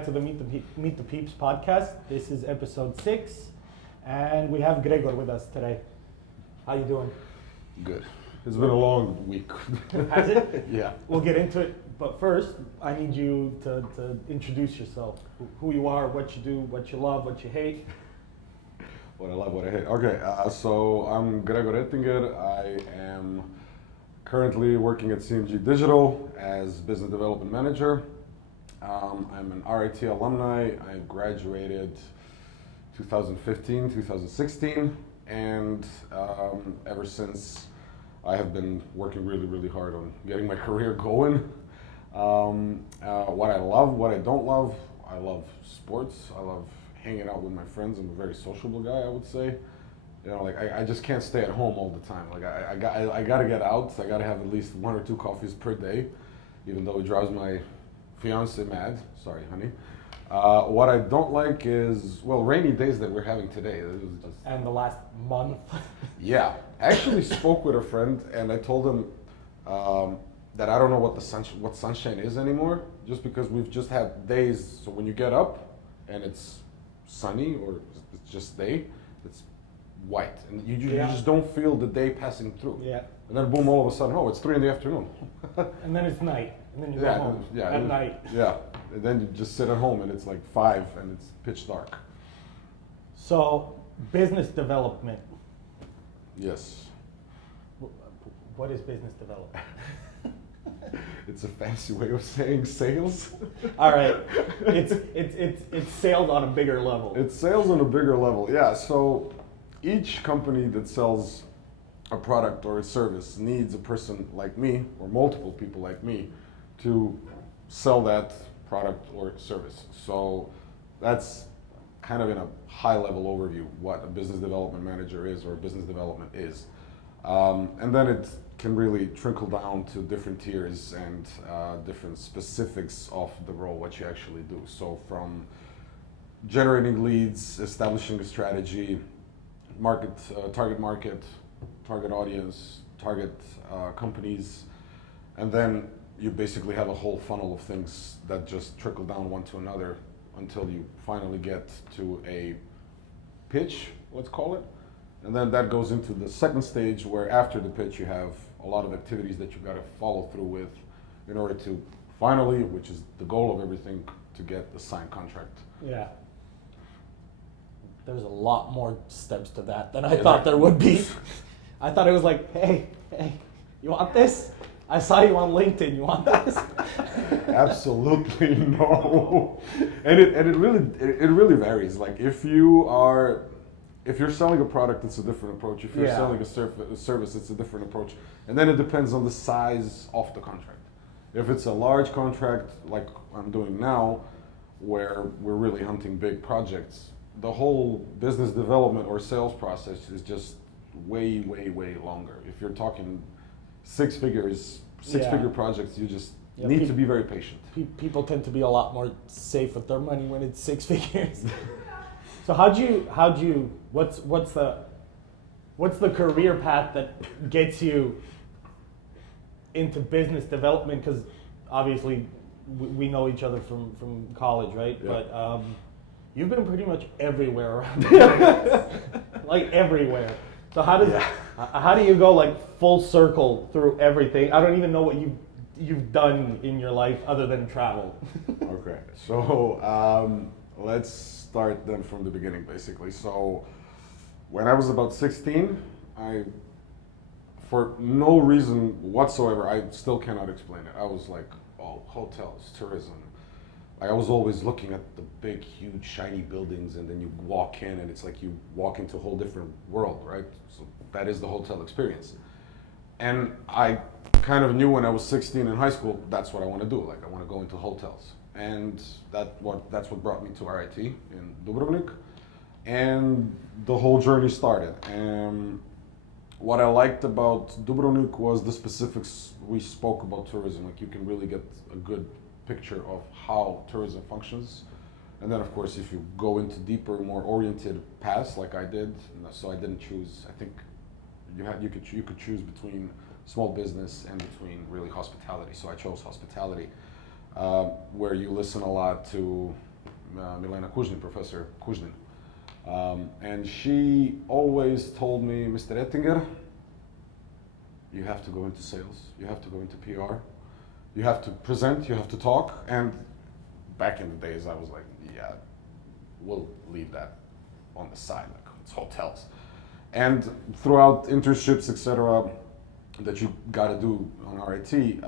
back to the Meet the Peeps podcast. This is episode 6, and we have Gregor with us today. How you doing? Good. It's been a long week. Has it? Yeah. We'll get into it, but first, I need you to introduce yourself. Who you are, what you do, what you love, what you hate. What I love, what I hate. Okay, so I'm Gregor Ettinger. I am currently working at CMG Digital as business development manager. I'm an RIT alumni. I graduated 2015, 2016, and ever since I have been working really, really hard on getting my career going. What I love, what I don't love, I love sports. I love hanging out with my friends. I'm a very sociable guy, I would say. You know, like I just can't stay at home all the time. Like I gotta get out. I gotta have at least 1 or 2 coffees per day, even though it drives my fiance mad. Sorry, honey. What I don't like is, well, rainy days that we're having today. It was just, And the last month. yeah, I actually spoke with a friend and I told him that I don't know what sunshine is anymore, just because we've just had days. So when you get up and it's sunny or it's just day, it's white, and you just don't feel the day passing through. Yeah. And then boom, all of a sudden, oh, it's 3 in the afternoon. And then it's night, and then you go home at night. Yeah, and then you just sit at home and it's like 5 and it's pitch dark. So, business development. Yes. What is business development? It's a fancy way of saying sales. All right, it's sales on a bigger level. It's sales on a bigger level, yeah. So each company that sells a product or a service needs a person like me, or multiple people like me, to sell that product or service. So that's kind of in a high level overview what a business development manager is, or business development is. And then it can really trickle down to different tiers and different specifics of the role, what you actually do. So from generating leads, establishing a strategy, target market, target audience, target companies, and then you basically have a whole funnel of things that just trickle down one to another until you finally get to a pitch, let's call it. And then that goes into the second stage, where after the pitch you have a lot of activities that you've got to follow through with in order to finally, which is the goal of everything, to get the signed contract. Yeah. There's a lot more steps to that than I thought there would be. I thought it was like, hey, you want this? I saw you on LinkedIn. You want this? Absolutely no. And it really varies. Like if you're selling a product, it's a different approach. If you're selling a service, it's a different approach. And then it depends on the size of the contract. If it's a large contract like I'm doing now, where we're really hunting big projects, the whole business development or sales process is just way, way, way longer. If you're talking six figure projects, you just need to be very patient. People tend to be a lot more safe with their money when it's 6 figures. So what's the career path that gets you into business development? Because obviously we know each other from college, right? Yeah. But you've been pretty much everywhere around, like everywhere. So how do you go like full circle through everything? I don't even know what you've done in your life other than travel. Okay, so let's start then from the beginning, basically. So when I was about 16, for no reason whatsoever, I still cannot explain it. I was like, oh, hotels, tourism. I was always looking at the big, huge, shiny buildings, and then you walk in, and it's like you walk into a whole different world, right? So that is the hotel experience. And I kind of knew when I was 16 in high school, that's what I want to do. Like, I want to go into hotels. And that's what brought me to RIT in Dubrovnik. And the whole journey started. And what I liked about Dubrovnik was the specifics. We spoke about tourism. Like, you can really get a good picture of how tourism functions. And then, of course, if you go into deeper, more oriented paths like I did, so I didn't choose. I think you could choose between small business and between really hospitality. So I chose hospitality, where you listen a lot to Milena Kuznin, Professor Kuznin. And she always told me, Mr. Ettinger, you have to go into sales, you have to go into PR, you have to present, you have to talk. And back in the days, I was like, yeah, we'll leave that on the side, like it's hotels. And throughout internships, etc., that you got to do on RIT,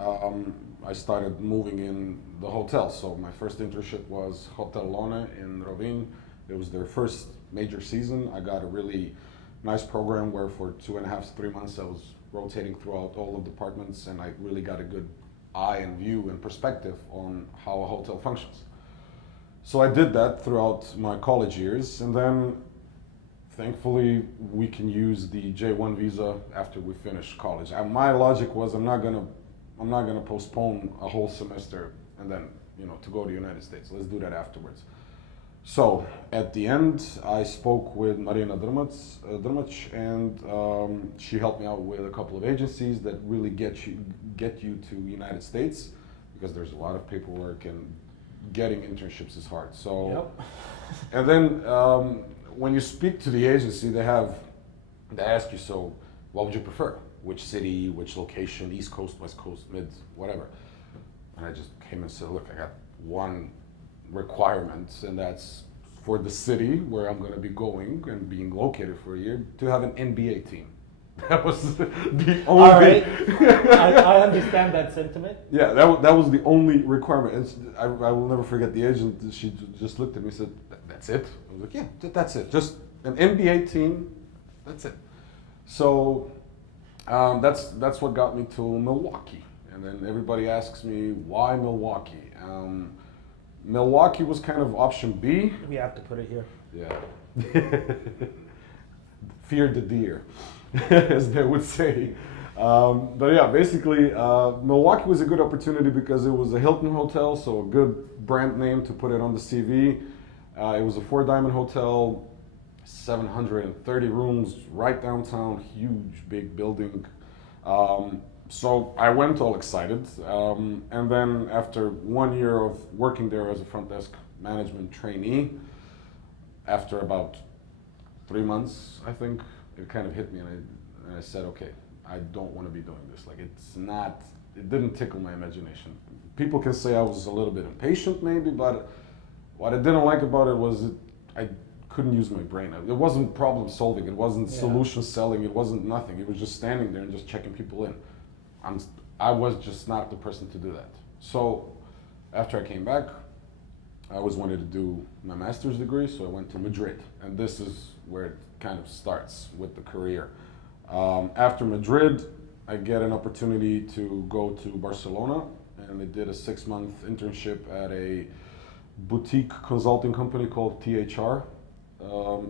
I started moving in the hotel. So my first internship was Hotel Lone in Rovinj. It was their first major season. I got a really nice program where for 2.5 to 3 months I was rotating throughout all of the departments, and I really got a good eye and view and perspective on how a hotel functions. So I did that throughout my college years, and then thankfully we can use the J1 visa after we finish college. And my logic was I'm not gonna postpone a whole semester and then to go to the United States. Let's do that afterwards. So at the end, I spoke with Marina Drmac, and she helped me out with a couple of agencies that really get you to United States, because there's a lot of paperwork and getting internships is hard. So, yep. And then when you speak to the agency, they ask you, so what would you prefer? Which city, which location, East Coast, West Coast, Mid, whatever. And I just came and said, look, I got one requirement, and that's for the city where I'm going to be going and being located for a year, to have an NBA team. That was the only. All right. I understand that sentiment. Yeah, that was the only requirement. I will never forget the agent. She just looked at me and said, "That's it." I was like, "Yeah, that's it. Just an NBA team. That's it." So that's what got me to Milwaukee. And then everybody asks me, why Milwaukee? Milwaukee was kind of option B. We have to put it here. Yeah. Fear the deer, as they would say. But yeah, basically, Milwaukee was a good opportunity because it was a Hilton hotel, so a good brand name to put it on the CV. It was a 4-diamond hotel, 730 rooms, right downtown, huge, big building. So I went all excited, and then after 1 year of working there as a front desk management trainee, after about 3 months, I think, it kind of hit me, and I said, okay, I don't want to be doing this. Like, it didn't tickle my imagination. People can say I was a little bit impatient maybe, but what I didn't like about it was I couldn't use my brain. It wasn't problem solving, it wasn't solution selling, it wasn't nothing. It was just standing there and just checking people in. I was just not the person to do that. So after I came back, I always wanted to do my master's degree, so I went to Madrid. And this is where it kind of starts with the career. After Madrid, I get an opportunity to go to Barcelona, and I did a 6-month internship at a boutique consulting company called THR.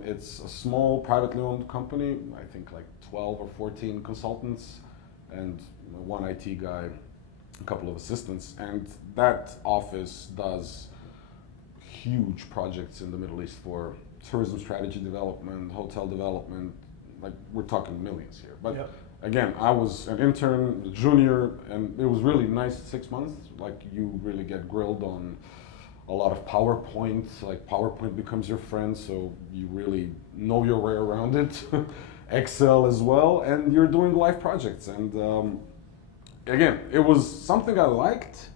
It's a small privately owned company, I think like 12 or 14 consultants, and one IT guy, a couple of assistants, and that office does huge projects in the Middle East for tourism strategy development, hotel development, like we're talking millions here. But again, I was an intern, a junior, and it was really nice 6 months. Like, you really get grilled on a lot of PowerPoint, like PowerPoint becomes your friend, so you really know your way around it. Excel as well, and you're doing live projects. And again, it was something I liked.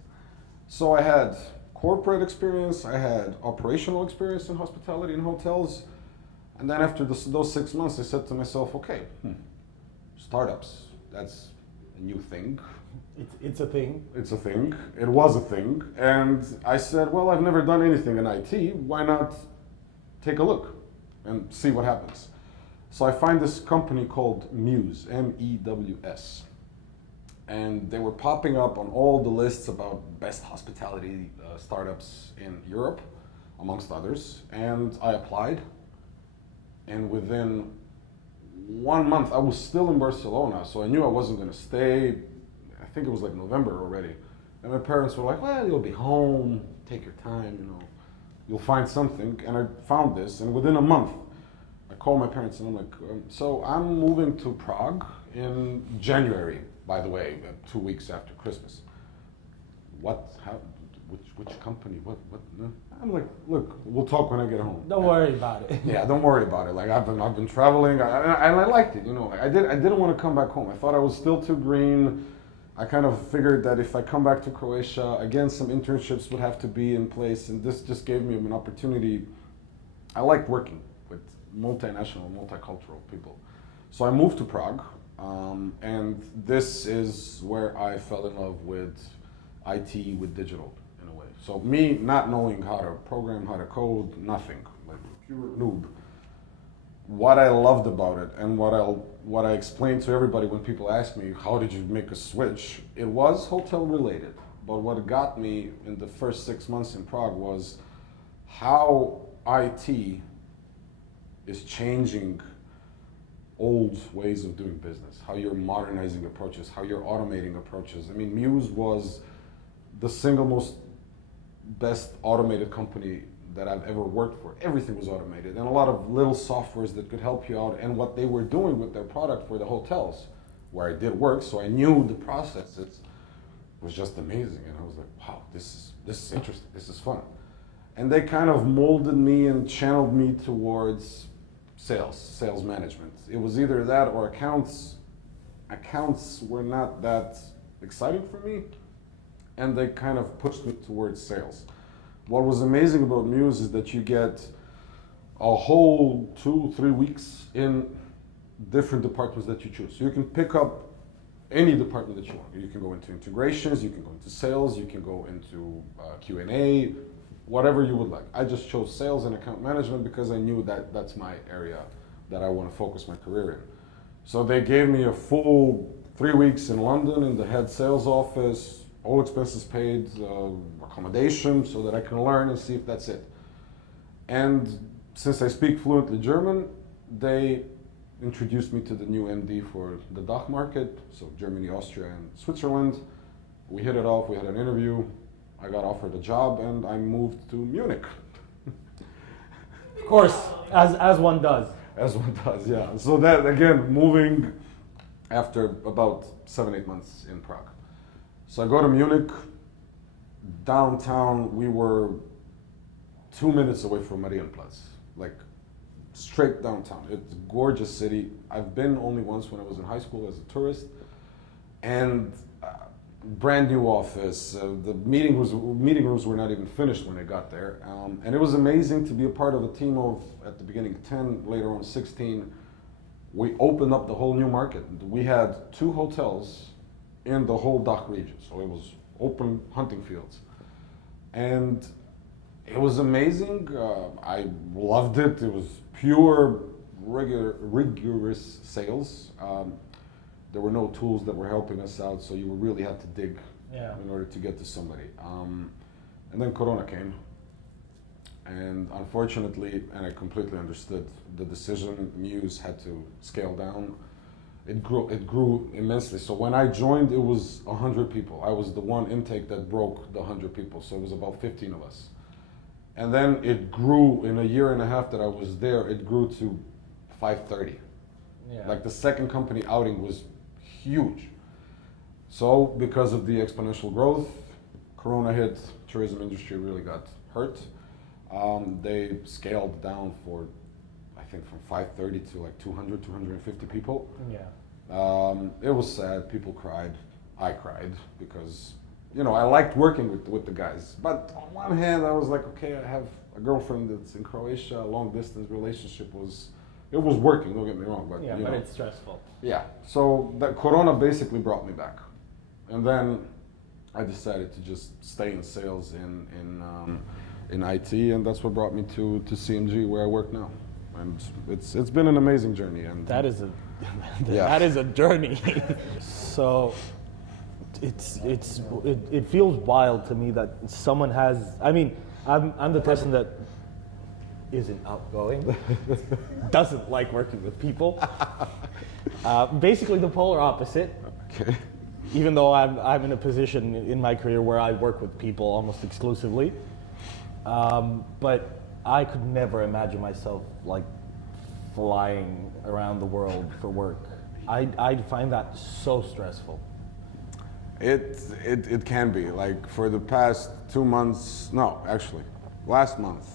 So I had corporate experience, I had operational experience in hospitality and hotels. And then after those 6 months, I said to myself, okay, startups, that's a new thing. It's a thing. It's a thing. It was a thing. And I said, well, I've never done anything in IT. Why not take a look and see what happens? So I find this company called Mews, M-E-W-S. And they were popping up on all the lists about best hospitality startups in Europe, amongst others. And I applied. And within 1 month, I was still in Barcelona, so I knew I wasn't going to stay. I think it was like November already. And my parents were like, well, you'll be home, take your time, you'll find something. And I found this, and within a month, I called my parents and I'm like, so I'm moving to Prague in January, by the way, 2 weeks after Christmas. How which company? What? No. I'm like, look, we'll talk when I get home. Don't worry about it. Yeah, don't worry about it. Like I've been traveling, and I liked it. You know, I didn't want to come back home. I thought I was still too green. I kind of figured that if I come back to Croatia again, some internships would have to be in place, and this just gave me an opportunity. I like working with multinational, multicultural people, so I moved to Prague, and this is where I fell in love with IT, with digital. So me not knowing how to program, how to code, nothing, like pure noob. What I loved about it, and what I explain to everybody when people ask me, how did you make a switch? It was hotel related, but what got me in the first 6 months in Prague was how IT is changing old ways of doing business, how you're modernizing approaches, how you're automating approaches. I mean, Muse was the single most best automated company that I've ever worked for. Everything was automated, and a lot of little softwares that could help you out, and what they were doing with their product for the hotels where I did work, so I knew the processes, was just amazing. And I was like, wow, this is interesting, this is fun. And they kind of molded me and channeled me towards sales management. It was either that or accounts. Accounts were not that exciting for me, and they kind of pushed me towards sales. What was amazing about Muse is that you get a whole 2-3 weeks in different departments that you choose. So you can pick up any department that you want. You can go into integrations, you can go into sales, you can go into Q&A, whatever you would like. I just chose sales and account management because I knew that that's my area that I want to focus my career in. So they gave me a full 3 weeks in London in the head sales office, all expenses paid, accommodation, so that I can learn and see if that's it. And since I speak fluently German, they introduced me to the new MD for the DACH market, so Germany, Austria, and Switzerland. We hit it off, we had an interview, I got offered a job, and I moved to Munich. Of course, as one does. As one does, yeah. So that, again, moving after about 7-8 months in Prague. So I go to Munich, downtown. We were 2 minutes away from Marienplatz, like straight downtown. It's a gorgeous city. I've been only once when I was in high school as a tourist, and brand new office. The meeting rooms were not even finished when I got there, and it was amazing to be a part of a team of, at the beginning, 10, later on 16. We opened up the whole new market. We had 2 hotels in the whole DACH region, so it was open hunting fields, and it was amazing. I loved it. It was pure, rigorous sales. There were no tools that were helping us out, so you really had to dig in order to get to somebody. And then Corona came, and unfortunately, and I completely understood the decision, Muse had to scale down. It grew immensely. So when I joined, it was 100 people. I was the one intake that broke the 100 people, so it was about 15 of us. And then it grew in a year and a half that I was there, it grew to 530. Yeah. Like the second company outing was huge. So because of the exponential growth, Corona hit, tourism industry really got hurt. They scaled down for, I think, from 530 to like 200, 250 people. Yeah. It was sad, people cried, I cried, because, you know, I liked working with the guys. But on one hand, I was like, okay, I have a girlfriend that's in Croatia, a long distance relationship was working, don't get me wrong. But, yeah, but it's stressful. Yeah, so that Corona basically brought me back. And then I decided to just stay in sales in IT, and that's what brought me to CMG, where I work now. And it's been an amazing journey. And that is a journey. So it feels wild to me that someone has. I mean, I'm the person that isn't outgoing, doesn't like working with people. Basically, the polar opposite. Okay. Even though I'm in a position in my career where I work with people almost exclusively, but I could never imagine myself like flying around the world for work. I'd find that so stressful. It can be. Like for the past 2 months, no, actually, last month,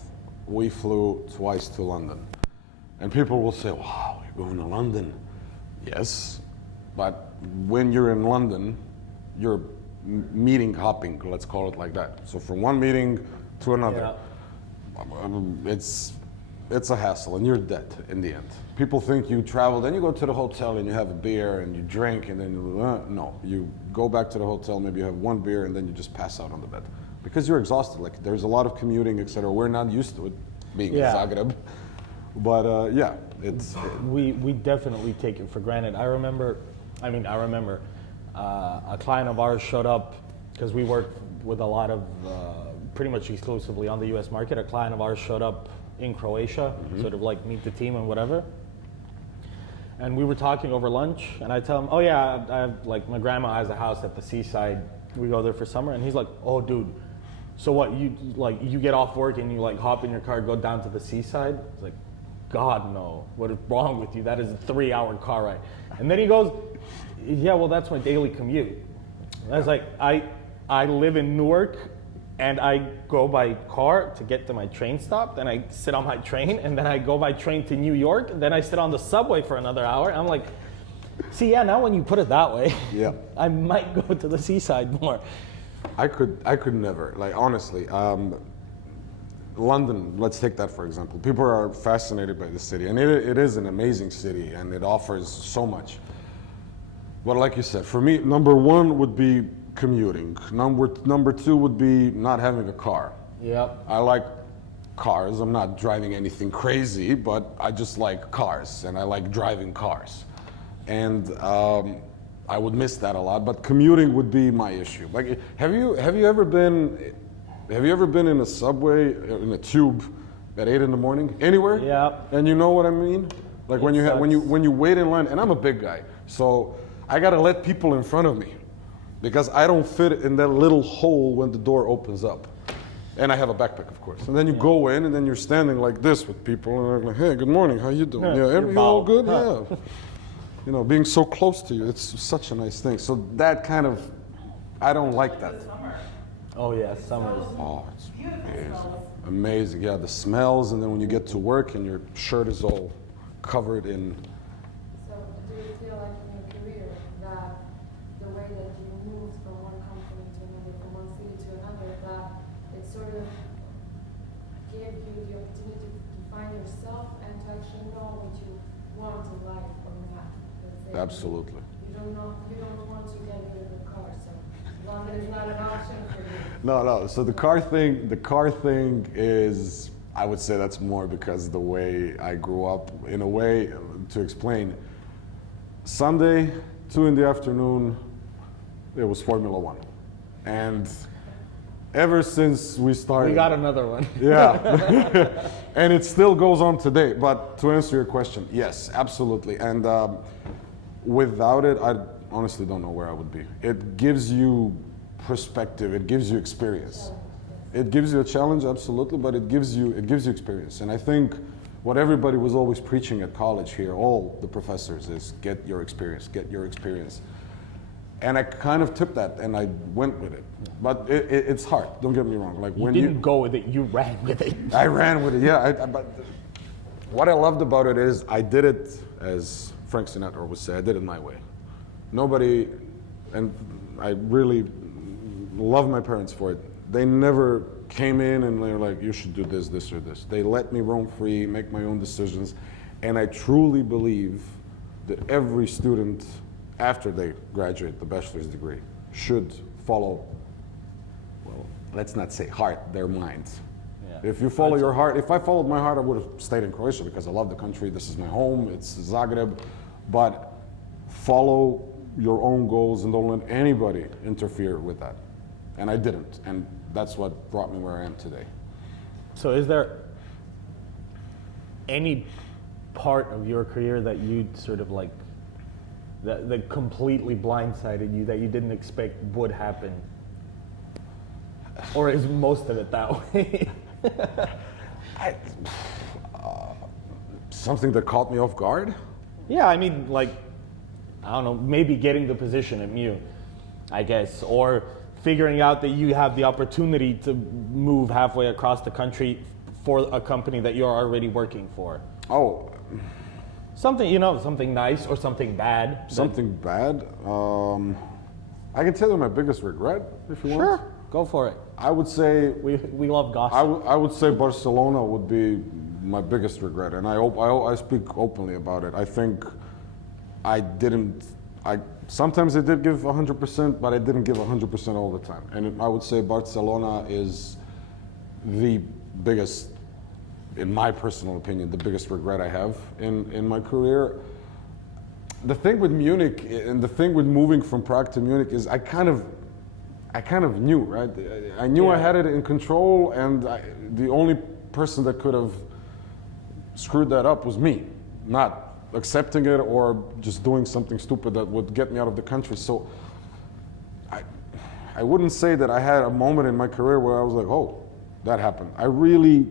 we flew twice to London. And people will say, wow, you're going to London. Yes, but when you're in London, you're meeting hopping, let's call it like that. So from one meeting to another, it's a hassle and you're dead in the end. People think you travel, then you go to the hotel and you have a beer and you drink and then no, you go back to the hotel, maybe you have one beer and then you just pass out on the bed because you're exhausted. Like there's a lot of commuting, etc. We're not used to it being in Zagreb, but yeah, we definitely take it for granted. I remember a client of ours showed up because we work with a lot of pretty much exclusively on the U.S. market. A client of ours showed up in Croatia, sort of like meet the team and whatever. And we were talking over lunch, and I tell him, oh yeah, I have, like, my grandma has a house at the seaside. We go there for summer, and he's like, oh dude, so what, you get off work and you like hop in your car, go down to the seaside? It's like, God no, what is wrong with you? That is a 3-hour car ride. And then he goes, yeah, well that's my daily commute. And I was like, I live in Newark, and I go by car to get to my train stop, then I sit on my train, and then I go by train to New York, and then I sit on the subway for another hour. I'm like, see, yeah, now when you put it that way, yeah, I might go to the seaside more. I could never, like honestly, London, let's take that for example. People are fascinated by the city, and it is an amazing city, and it offers so much. But like you said, for me, number one would be commuting. Number two would be not having a car. Yep. I like cars. I'm not driving anything crazy, but I just like cars, and I like driving cars. And I would miss that a lot. But commuting would be my issue. Like, have you ever been in a subway, in a tube, at 8 in the morning, anywhere? Yeah. And you know what I mean? Like when you wait in line, and I'm a big guy, so I gotta let people in front of me, because I don't fit in that little hole when the door opens up. And I have a backpack, of course. And then you go in, and then you're standing like this with people, and they're like, hey, good morning, how you doing? Yeah, you all good? Yeah. You know, being so close to you, it's such a nice thing. So that kind of, I don't like that. Oh yeah, summers. Oh, it's amazing. Yeah, the smells, and then when you get to work and your shirt is all covered in. So do you feel like in your career that the way that you moved from one company to another, from one city to another, that it sort of gave you the opportunity to find yourself and to actually know what you want in life or not? Absolutely. You don't want to get rid of the car, so London is not an option for you. No. So the car thing is, I would say that's more because the way I grew up. In a way, to explain, Sunday, 2 in the afternoon, it was Formula One, and ever since we started, We got another one. yeah, and it still goes on today. But to answer your question, yes, absolutely. And without it, I honestly don't know where I would be. It gives you perspective. It gives you experience. It gives you a challenge, absolutely, but it gives you experience. And I think what everybody was always preaching at college here, all the professors, is get your experience, get your experience. And I kind of took that and I went with it. But it's hard, don't get me wrong. Like You didn't go with it, you ran with it. I ran with it, yeah. But what I loved about it is I did it, as Frank Sinatra would say, I did it my way. Nobody, and I really love my parents for it. They never came in and they were like, you should do this, this, or this. They let me roam free, make my own decisions. And I truly believe that every student, after they graduate the bachelor's degree, should follow, well, let's not say heart, their minds. Yeah. If you follow your heart, if I followed my heart, I would have stayed in Croatia because I love the country. This is my home, it's Zagreb. But follow your own goals and don't let anybody interfere with that. And I didn't. And that's what brought me where I am today. So is there any part of your career that you sort of like, that completely blindsided you, that you didn't expect would happen? Or is most of it that way? Something that caught me off guard? Yeah, I mean, like, I don't know, maybe getting the position at Mew. I guess, or figuring out that you have the opportunity to move halfway across the country for a company that you're already working for? Oh, Something, something nice or something bad. something bad. I can tell you my biggest regret, if you want. Sure, go for it. I would say We love gossip. I would say Barcelona would be my biggest regret, and I speak openly about it. I think sometimes I did give 100%, but I didn't give 100% all the time. And I would say Barcelona is the biggest, in my personal opinion, the biggest regret I have in my career. The thing with Munich and the thing with moving from Prague to Munich is I kind of knew, right? I knew I had it in control, and the only person that could have screwed that up was me, not accepting it or just doing something stupid that would get me out of the country. So I wouldn't say that I had a moment in my career where I was like, oh, that happened. I really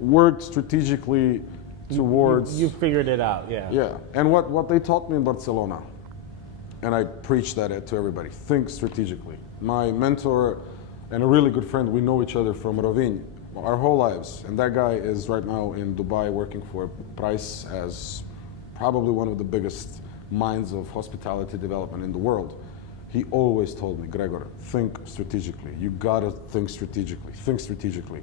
worked strategically towards... You figured it out, yeah. Yeah, and what they taught me in Barcelona, and I preach that to everybody, think strategically. My mentor and a really good friend, we know each other from Rovin our whole lives, and that guy is right now in Dubai working for Price as probably one of the biggest minds of hospitality development in the world. He always told me, Gregor, think strategically. You gotta think strategically.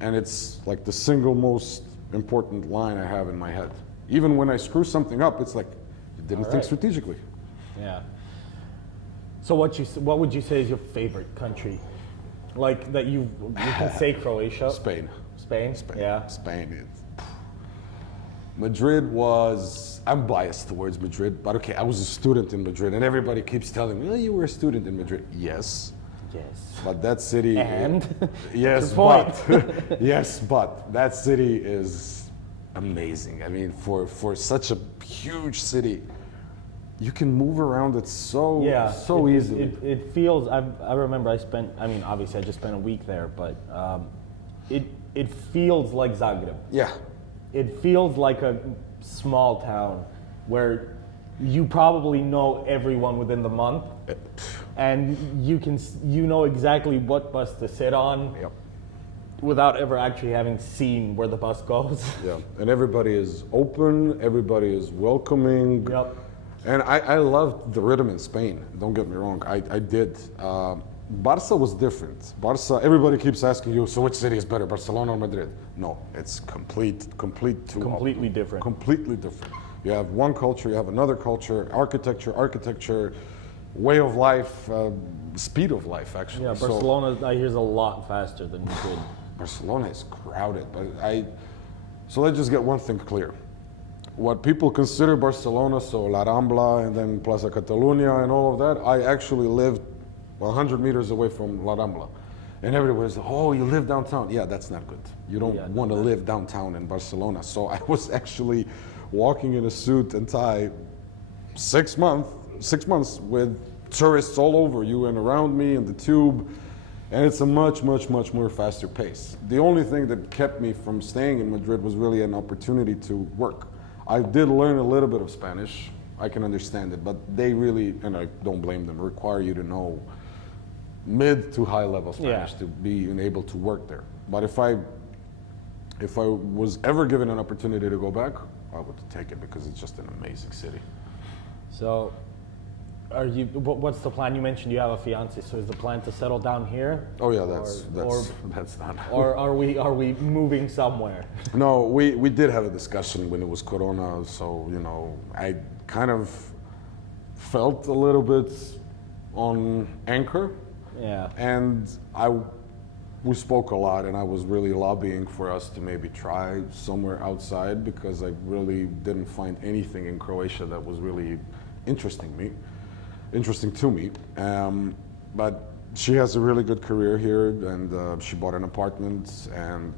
And it's like the single most important line I have in my head. Even when I screw something up, it's like, you didn't think strategically. Yeah. So what would you say is your favorite country? Like that you can say Croatia? Spain. Spain? Yeah. Spain. Madrid was, I'm biased towards Madrid, but okay, I was a student in Madrid, and everybody keeps telling me, oh, you were a student in Madrid. Yes. Yes. But that city... And? Yes, Your but... yes, but that city is amazing. I mean, for such a huge city, you can move around it so easily. It feels, I remember obviously I just spent a week there, but it feels like Zagreb. Yeah. It feels like a small town where you probably know everyone within the month, and you know exactly what bus to sit on. Yep. Without ever actually having seen where the bus goes. Yeah, and everybody is open, everybody is welcoming. Yep. And I loved the rhythm in Spain, don't get me wrong, I did. Barca was different. Barca, everybody keeps asking you, so which city is better, Barcelona or Madrid? No, it's completely different. Completely different. You have one culture, you have another culture, architecture, way of life, speed of life, actually. Yeah, Barcelona, I hear, is a lot faster than Madrid. Barcelona is crowded, but so let's just get one thing clear. What people consider Barcelona, so La Rambla and then Plaza Catalunya and all of that, I actually lived 100 meters away from La Rambla. And everybody's like, oh, you live downtown. Yeah, that's not good. You don't want to live downtown in Barcelona. So I was actually walking in a suit and tie 6 months with tourists all over you and around me in the tube. And it's a much more faster pace. The only thing that kept me from staying in Madrid was really an opportunity to work. I did learn a little bit of Spanish. I can understand it, but they really, and I don't blame them, require you to know mid to high level Spanish to be able to work there. But if I was ever given an opportunity to go back, I would take it because it's just an amazing city. So, what's the plan? You mentioned you have a fiance, so is the plan to settle down here? Oh yeah, that's not. Or are we moving somewhere? No, we did have a discussion when it was Corona, so I kind of felt a little bit on anchor. Yeah. And we spoke a lot, and I was really lobbying for us to maybe try somewhere outside because I really didn't find anything in Croatia that was really interesting to me. But she has a really good career here, and she bought an apartment, and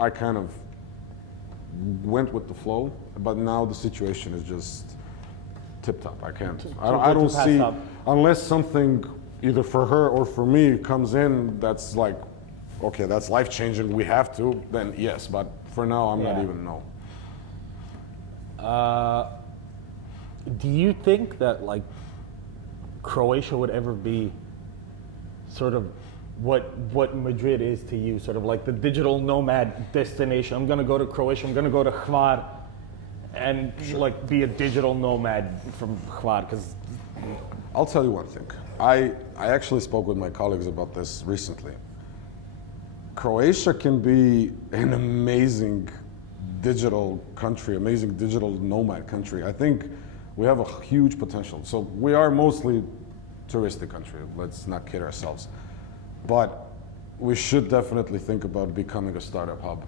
I kind of went with the flow. But now the situation is just tip top. I don't see, unless something either for her or for me comes in that's like, okay, that's life changing, we have to, then yes. But for now, I'm not even no. Do you think that Croatia would ever be sort of what Madrid is to you, sort of like the digital nomad destination. I'm gonna go to Croatia, I'm gonna go to Hvar and like be a digital nomad from Hvar, because I'll tell you one thing. I actually spoke with my colleagues about this recently. Croatia can be an amazing digital country, amazing digital nomad country. I think we have a huge potential. So we are mostly touristic country, let's not kid ourselves. But we should definitely think about becoming a startup hub.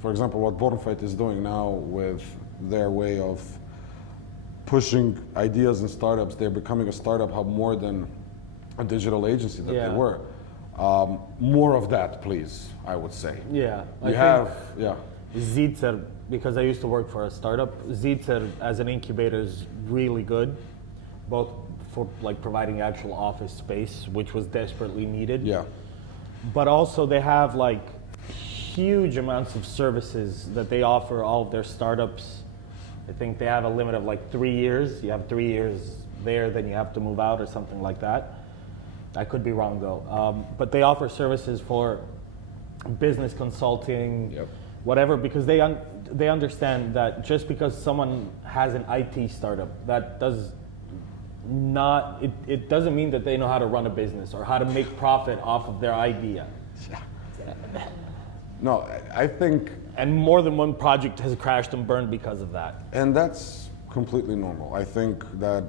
For example, what Bornfight is doing now with their way of pushing ideas and startups, they're becoming a startup hub more than a digital agency that they were. More of that, please, I would say. Yeah. Zicer, because I used to work for a startup, Zicer as an incubator is really good, both for like providing actual office space, which was desperately needed. Yeah. But also they have like huge amounts of services that they offer all of their startups. I think they have a limit of like 3 years. You have 3 years there, then you have to move out or something like that. I could be wrong though. But they offer services for business consulting, whatever, because they understand that just because someone has an IT startup, that does not, it doesn't mean that they know how to run a business or how to make profit off of their idea. No, I think... And more than one project has crashed and burned because of that. And that's completely normal. I think that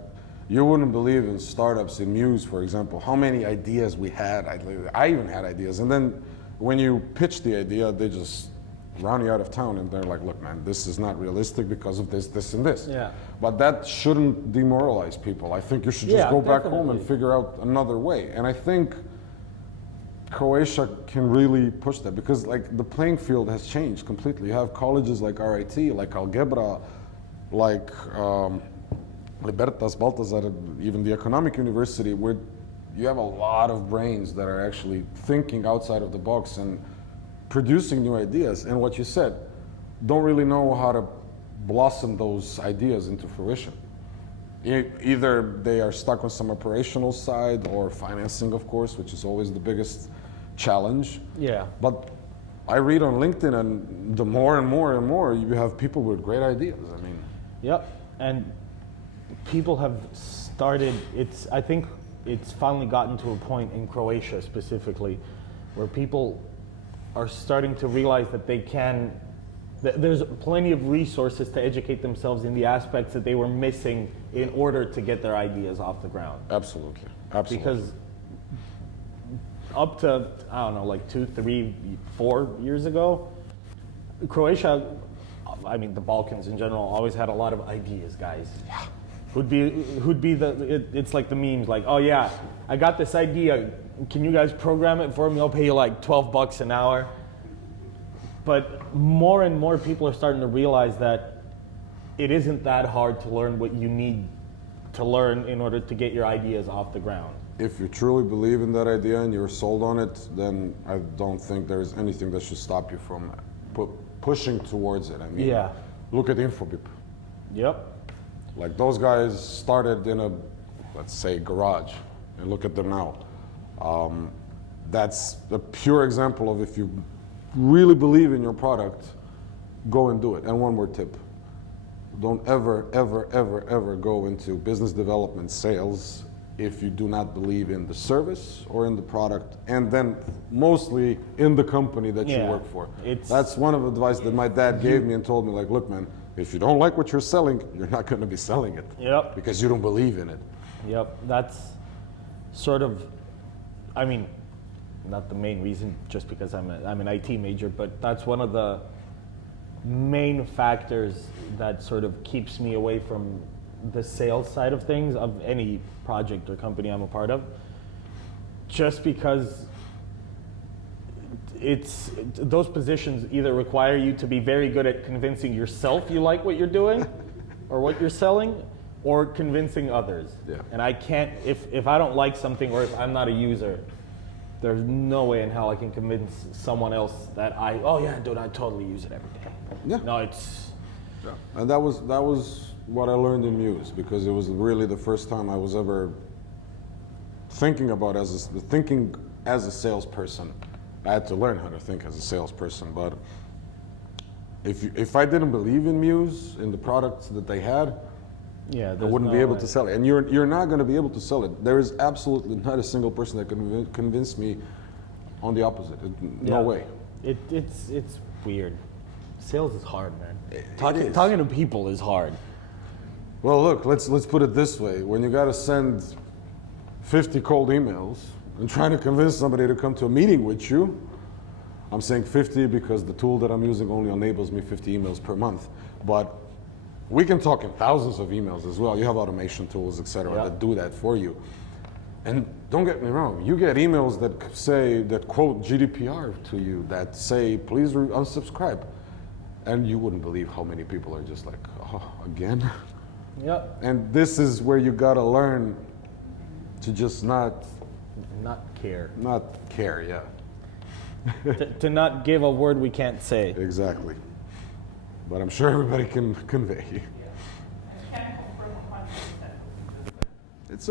you wouldn't believe in startups, in Muse, for example, how many ideas we had. I even had ideas. And then when you pitch the idea, they just run you out of town and they're like, look, man, this is not realistic because of this, this, and this. Yeah. But that shouldn't demoralize people. I think you should just go back home and figure out another way. And I think Croatia can really push that because like the playing field has changed completely. You have colleges like RIT, like Algebra, like Libertas, Baltazar, even the Economic University, where you have a lot of brains that are actually thinking outside of the box and producing new ideas. And what you said, don't really know how to blossom those ideas into fruition. Either they are stuck on some operational side or financing, of course, which is always the biggest challenge. Yeah. But I read on LinkedIn, and the more and more and more, you have people with great ideas. I mean. Yep. And people have started, I think it's finally gotten to a point in Croatia specifically where people are starting to realize that they can, there's plenty of resources to educate themselves in the aspects that they were missing in order to get their ideas off the ground. Absolutely, absolutely. Because up to, I don't know, like 2, 3, 4 years ago, Croatia, I mean the Balkans in general, always had a lot of ideas, guys. Yeah. Who'd be it's like the memes, like, oh yeah, I got this idea, can you guys program it for me? I'll pay you like $12 an hour. But more and more people are starting to realize that it isn't that hard to learn what you need to learn in order to get your ideas off the ground. If you truly believe in that idea and you're sold on it, then I don't think there's anything that should stop you from pushing towards it. I mean, look at Infobip. Yep. Like those guys started in a, let's say, garage, and look at them now. That's a pure example of if you really believe in your product, go and do it. And one more tip. Don't ever, ever, ever, ever go into business development sales if you do not believe in the service or in the product, and then mostly in the company that you work for. That's one of the advice that my dad gave me and told me, like, look, man, if you don't like what you're selling, you're not going to be selling it. Yep. Because you don't believe in it. Yep. That's sort of, I mean, not the main reason, just because I'm an IT major, but that's one of the main factors that sort of keeps me away from the sales side of things of any project or company I'm a part of. Just because those positions either require you to be very good at convincing yourself you like what you're doing or what you're selling, or convincing others. Yeah. And I can't, if I don't like something or if I'm not a user, there's no way in hell I can convince someone else that oh yeah, dude, I totally use it every day. Yeah. No, it's... Yeah. And that was what I learned in Muse, because it was really the first time I was ever thinking about thinking as a salesperson. I had to learn how to think as a salesperson, but if I didn't believe in Muse, in the products that they had, Yeah, I wouldn't be able to sell it. And you're not going to be able to sell it. There is absolutely not a single person that can convince me on the opposite. No way. It's weird. Sales is hard, man. It Talking is. talking to people is hard. Well, look, let's put it this way. When you got to send 50 cold emails and trying to convince somebody to come to a meeting with you, I'm saying 50 because the tool that I'm using only enables me 50 emails per month. But we can talk in thousands of emails as well. You have automation tools, etc., that do that for you. And don't get me wrong, you get emails that quote GDPR to you, that say, please unsubscribe. And you wouldn't believe how many people are just like, oh, again? Yep. And this is where you gotta learn to just not care. care, yeah. to not give a word we can't say. Exactly. But I'm sure everybody can convey. It's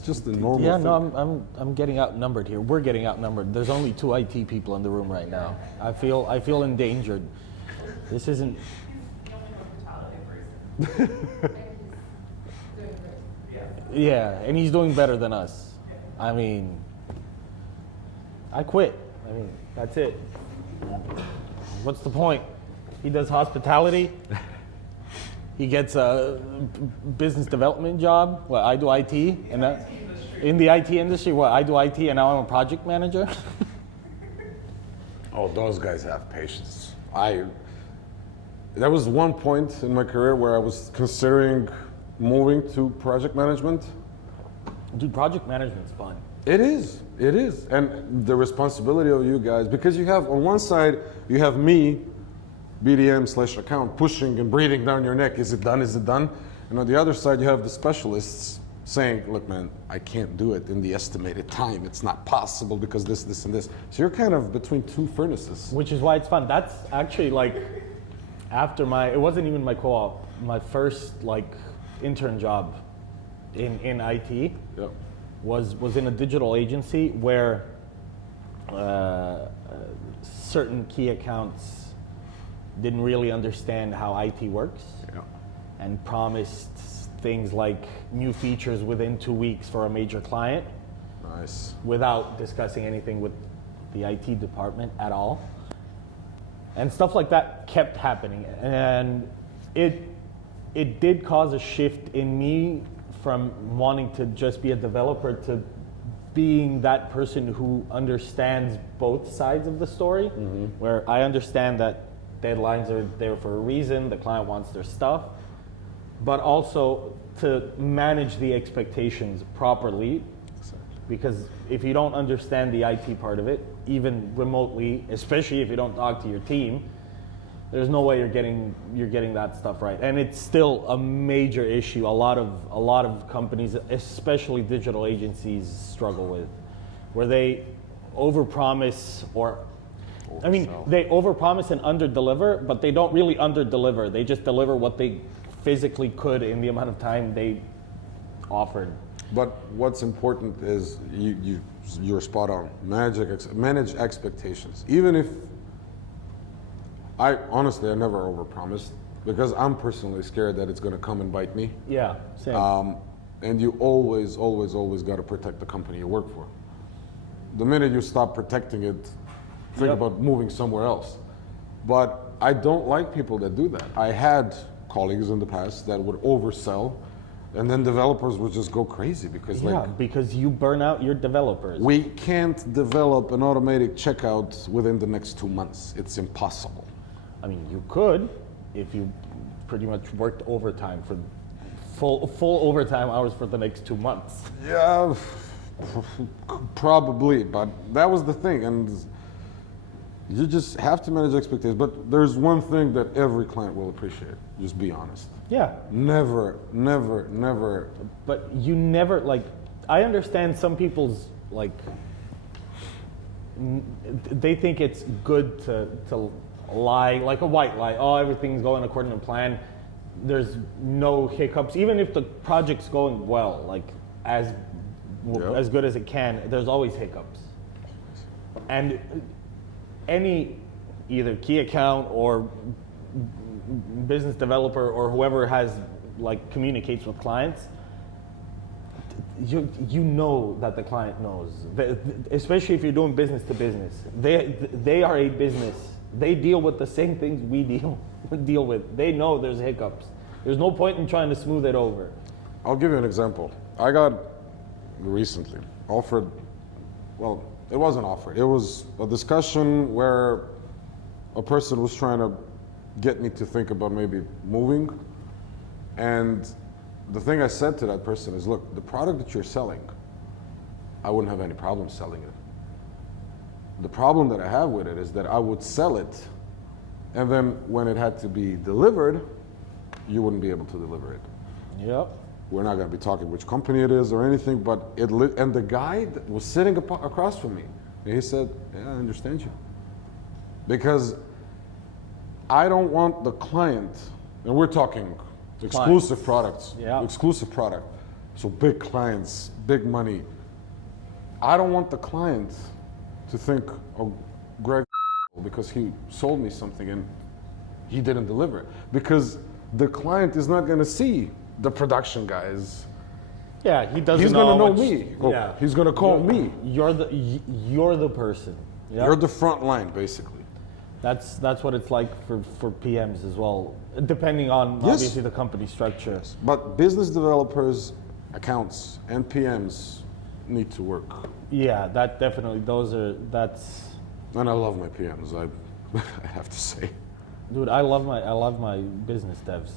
just a normal Yeah, thing. no, I'm getting outnumbered here. We're getting outnumbered. There's only 2 IT people in the room right now. I feel endangered. This isn't. Yeah, and he's doing better than us. I mean, I quit. I mean, that's it. What's the point? He does hospitality. He gets a business development job. Well, I do IT, and that, in the IT industry, I do IT, and now I'm a project manager. Oh, those guys have patience. There was one point in my career where I was considering moving to project management. Dude, project management's fun. It is. And the responsibility of you guys, because you have, on one side, you have me, BDM/account, pushing and breathing down your neck. Is it done? Is it done? And on the other side, you have the specialists saying, look, man, I can't do it in the estimated time. It's not possible because this, and this. So you're kind of between 2 furnaces. Which is why it's fun. That's actually like, after it wasn't even my co-op, my first like intern job in IT Yep. was in a digital agency where certain key accounts didn't really understand how IT works, Yeah. and promised things like new features within 2 weeks for a major client Nice. without discussing anything with the IT department at all. And stuff like that kept happening. And it did cause a shift in me from wanting to just be a developer to being that person who understands both sides of the story, where I understand that deadlines are there for a reason, the client wants their stuff, but also to manage the expectations properly. Because if you don't understand the IT part of it, even remotely, especially if you don't talk to your team, there's no way you're getting that stuff right. And it's still a major issue. A lot of companies, especially digital agencies, struggle with, where they overpromise they overpromise and underdeliver, but they don't really underdeliver. They just deliver what they physically could in the amount of time they offered. But what's important is you're spot on. Manage expectations. Even if I never overpromised, because I'm personally scared that it's going to come and bite me. Yeah, same. And you always got to protect the company you work for. The minute you stop protecting it, think about moving somewhere else. But I don't like people that do that. I had colleagues in the past that would oversell, and then developers would just go crazy because because you burn out your developers. we can't develop an automatic checkout within the next 2 months. It's impossible. I mean, you could if you pretty much worked overtime for full overtime hours for the next 2 months. Yeah, probably, but that was the thing, and you just have to manage expectations. But there's one thing that every client will appreciate: just be honest. Yeah. Never. But you never, like, I understand some people's, like, they think it's good to lie, like a white lie. Oh, everything's going according to plan. There's no hiccups. Even if the project's going well, like, as Yep. as good as it can, there's always hiccups. And any either key account or business developer or whoever has like communicates with clients, you know that the client knows, especially if you're doing business to business. They are a business. They deal with the same things we deal with. They know there's hiccups. There's no point in trying to smooth it over. I'll give you an example. I got recently offered, well, it wasn't offered. It was a discussion where a person was trying to get me to think about maybe moving. And the thing I said to that person is, look, the product that you're selling, I wouldn't have any problem selling it. The problem that I have with it is that I would sell it, and then when it had to be delivered, you wouldn't be able to deliver it. Yep. We're not going to be talking which company it is or anything, but and the guy that was sitting across from me, and he said, yeah, I understand you. Because I don't want the client, and we're talking exclusive products, Yeah. exclusive product, so big clients, big money. I don't want the client to think, oh, Greg, because he sold me something and he didn't deliver it. Because the client is not going to see the production guys. Yeah, he doesn't. He's going to know which- me. Oh, Yeah. he's going to call me. You're the person. Yep. You're the front line, basically. That's what it's like for PMs as well, depending on Yes. obviously the company structure. But business developers, accounts, and PMs need to work. Yeah, that definitely. That's. And I love my PMs, I have to say. Dude, I love my business devs.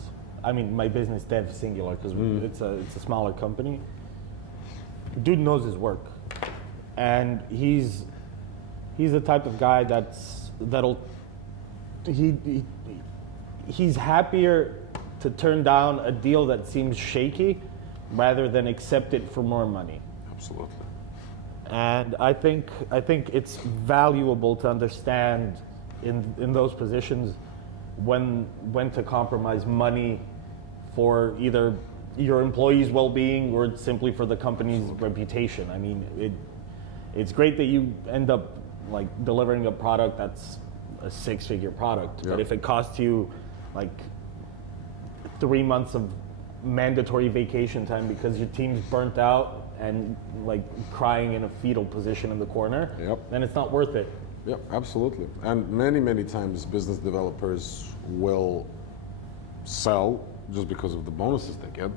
I mean, my business dev singular because it's a smaller company. Dude knows his work, and he's the type of guy he's happier to turn down a deal that seems shaky rather than accept it for more money. Absolutely. And I think it's valuable to understand in those positions when to compromise money for either your employees' well-being or simply for the company's reputation. I mean, it's great that you end up like delivering a product that's a six-figure product, but Yeah. if it costs you like 3 months of mandatory vacation time because your team's burnt out and like crying in a fetal position in the corner, Yep. then it's not worth it. Yeah, absolutely. And many times business developers will sell just because of the bonuses they get.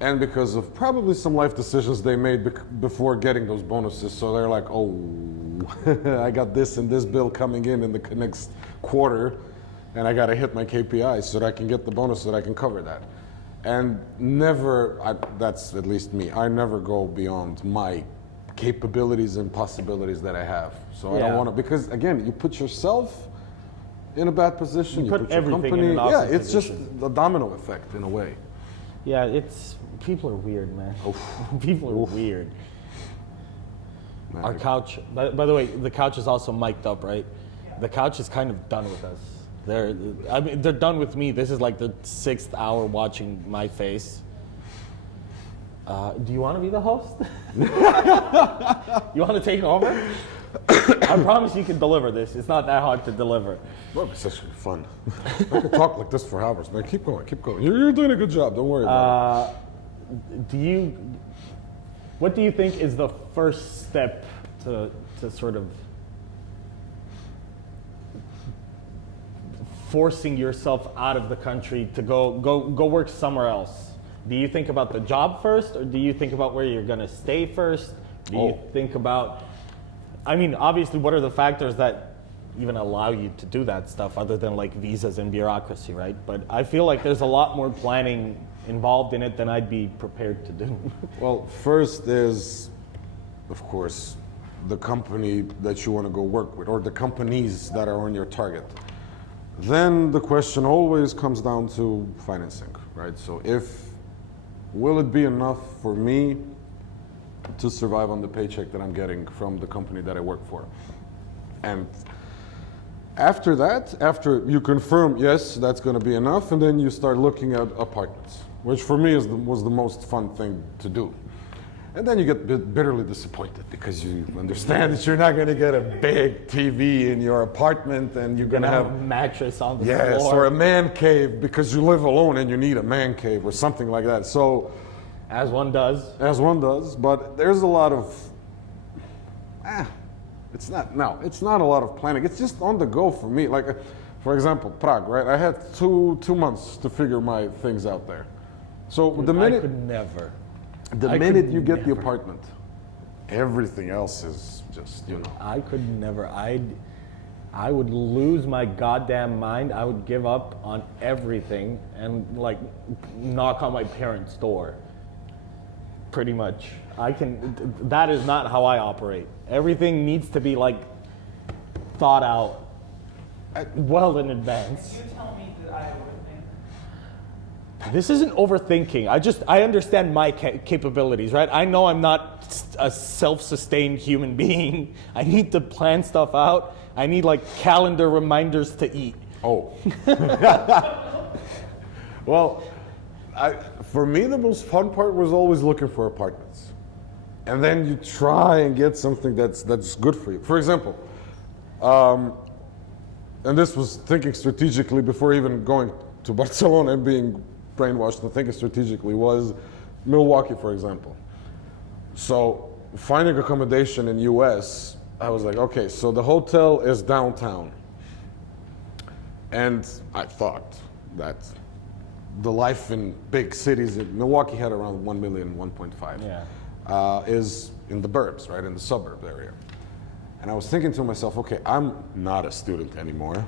And because of probably some life decisions they made before getting those bonuses. So they're like, oh, I got this and this bill coming in the next quarter, and I got to hit my KPIs so that I can get the bonus so that I can cover that. And that's at least me, I never go beyond my capabilities and possibilities that I have. So I don't Yeah. want to, because again, you put yourself in a bad position, You put your everything in company, an awesome yeah, it's position. just the domino effect in a way. Yeah, people are weird, man. People are weird. Man, Our couch, by the way, the couch is also mic'd up, right? The couch is kind of done with us. They're done with me. This is like the 6th hour watching my face. Do you want to be the host? You want to take over? I promise you can deliver this. It's not that hard to deliver. Well, it's actually fun. I could talk like this for hours, man. Keep going, keep going. You're doing a good job. Don't worry about it. What do you think is the first step to sort of forcing yourself out of the country to go work somewhere else? Do you think about the job first, or do you think about where you're gonna stay first? Do you think about, I mean, obviously, what are the factors that even allow you to do that stuff other than like visas and bureaucracy, right? But I feel like there's a lot more planning involved in it than I'd be prepared to do. Well, first is, of course, the company that you want to go work with, or the companies that are on your target. Then the question always comes down to financing, right? So will it be enough for me to survive on the paycheck that I'm getting from the company that I work for? And after that, after you confirm, yes, that's going to be enough, and then you start looking at apartments, which for me was the most fun thing to do. And then you get bitterly disappointed because you understand that you're not going to get a big TV in your apartment, and you're going to have a mattress on the yes, floor. or a man cave because you live alone and you need a man cave or something like that. So, As one does. but there's a lot of it's not a lot of planning. It's just on the go for me. Like, for example, Prague, right? I had two months to figure my things out there. So Dude, the minute I could never. the I minute could you get the never. apartment, everything else is just, you know. I could never. I would lose my goddamn mind. I would give up on everything and like knock on my parents' door. Pretty much. That is not how I operate. Everything needs to be like thought out well in advance. You tell me that I overthink. This isn't overthinking. I understand my capabilities, right? I know I'm not a self-sustained human being. I need to plan stuff out. I need like calendar reminders to eat. Oh. Well, for me, the most fun part was always looking for apartments. And then you try and get something that's good for you. For example, and this was thinking strategically before even going to Barcelona and being brainwashed and thinking strategically, was Milwaukee, for example. So finding accommodation in US, I was like, okay, so the hotel is downtown. And I thought that the life in big cities, Milwaukee had around 1 million, 1.5, is in the burbs, right, in the suburb area. And I was thinking to myself, okay, I'm not a student anymore.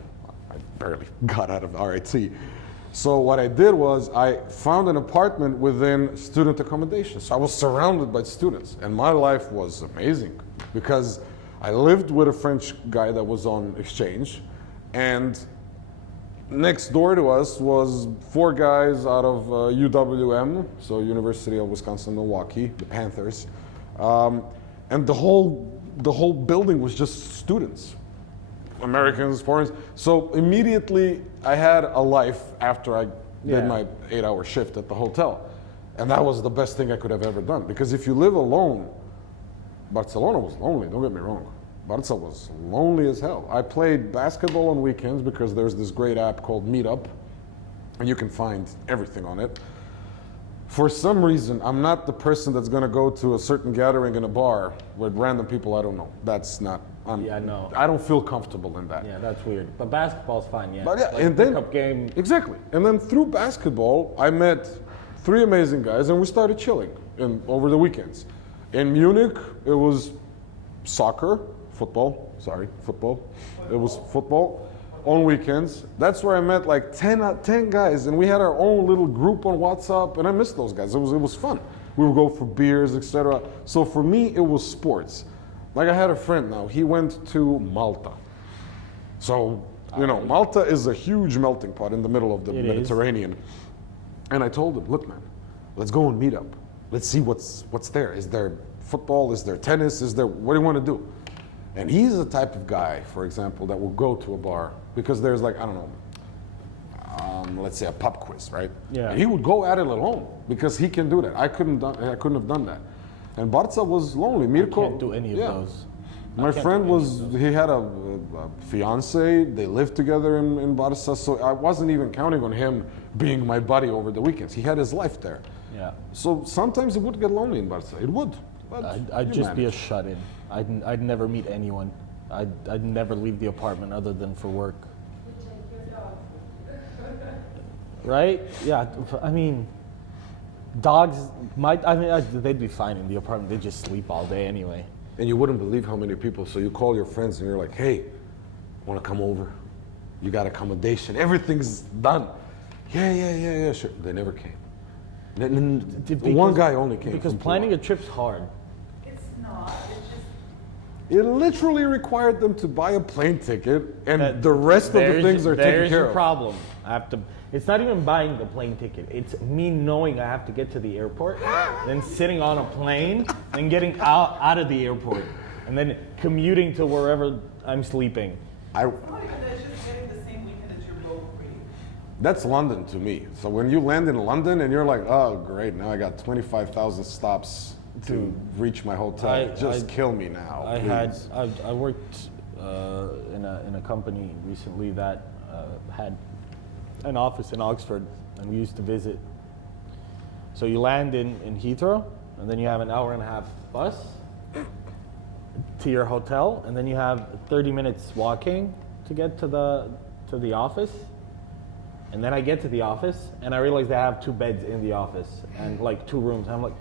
I barely got out of RIT. So what I did was I found an apartment within student accommodation. So I was surrounded by students, and my life was amazing because I lived with a French guy that was on exchange, and next door to us was 4 guys out of UWM, so University of Wisconsin-Milwaukee, the Panthers, and the whole building was just students, Americans, foreigners. So immediately I had a life after I did my 8-hour shift at the hotel, and that was the best thing I could have ever done. Because if you live alone, Barcelona was lonely. Don't get me wrong. Barca was lonely as hell. I played basketball on weekends because there's this great app called Meetup, and you can find everything on it. For some reason, I'm not the person that's going to go to a certain gathering in a bar with random people I don't know. That's not. No. I don't feel comfortable in that. Yeah, that's weird. But basketball's fine, yeah. But yeah, like and then pickup game. exactly. And then through basketball, I met 3 amazing guys, and we started chilling over the weekends. In Munich, it was football. It was football on weekends. That's where I met like 10 guys, and we had our own little group on WhatsApp, and I missed those guys. It was fun. We would go for beers, etc. So for me, it was sports. Like I had a friend now, he went to Malta. So, you know, Malta is a huge melting pot in the middle of the Mediterranean. And I told him, look man, let's go and meet up. Let's see what's there. Is there football? Is there tennis? What do you want to do? And he's the type of guy, for example, that will go to a bar because there's like, I don't know, let's say a pub quiz, right? Yeah. And he would go at it alone because he can do that. I couldn't have done that. And Barca was lonely. Mirko Can't do any of those. My friend he had a fiance. They lived together in Barca, so I wasn't even counting on him being my buddy over the weekends. He had his life there. Yeah. So sometimes it would get lonely in Barca. It would. But I'd you just be a manage. shut-in. I'd never meet anyone. I'd never leave the apartment other than for work. You take your dog. Right? Yeah. I mean, dogs they'd be fine in the apartment. They just sleep all day anyway. And you wouldn't believe how many people. So you call your friends and you're like, hey, want to come over? You got accommodation. Everything's done. Yeah, sure. They never came. One guy only came. Because from planning Pula. a trip's hard. It's not. It's just It literally required them to buy a plane ticket, and the rest of the things are taken There's care your of. problem. It's not even buying the plane ticket. It's me knowing I have to get to the airport, then sitting on a plane, and getting out of the airport, and then commuting to wherever I'm sleeping. I, not even that. It's just getting the same weekend as your boat free. that's London to me. So when you land in London and you're like, oh great, now I got 25,000 stops to Dude, reach my hotel. Just kill me now. Please. I worked in a company recently that had an office in Oxford, and we used to visit. So you land in Heathrow, and then you have an hour and a half bus to your hotel, and then you have 30 minutes walking to get to the office. And then I get to the office, and I realize they have 2 beds in the office and like 2 rooms. I'm like,